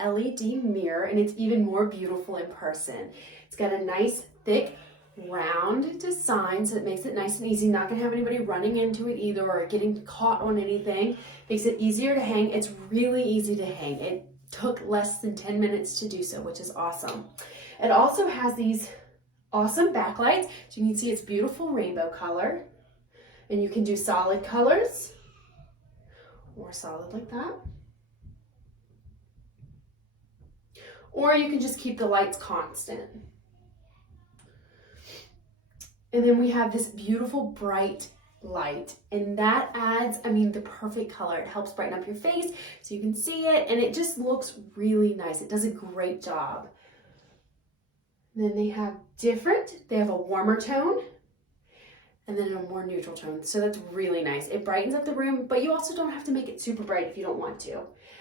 LED mirror, and it's even more beautiful in person. It's got a nice thick round design, so it makes it nice and easy. Not gonna have anybody running into it either or getting caught on anything. Makes it easier to hang. It's really easy to hang. It took less than 10 minutes to do so, which is awesome. It also has these awesome backlights. So you can see it's beautiful rainbow color, and you can do solid colors or solid like that. Or you can just keep the lights constant. And then we have this beautiful bright light, and that adds, the perfect color. It helps brighten up your face so you can see it, and it just looks really nice. It does a great job. And then they have a warmer tone and then a more neutral tone. So that's really nice. It brightens up the room, but you also don't have to make it super bright if you don't want to.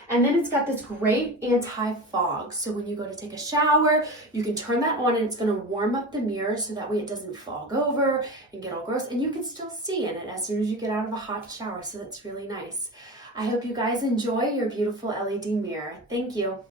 And then it's got this great anti-fog. So when you go to take a shower, you can turn that on and it's gonna warm up the mirror so that way it doesn't fog over and get all gross, and you can still see in it as soon as you get out of a hot shower. So that's really nice. I hope you guys enjoy your beautiful LED mirror. Thank you.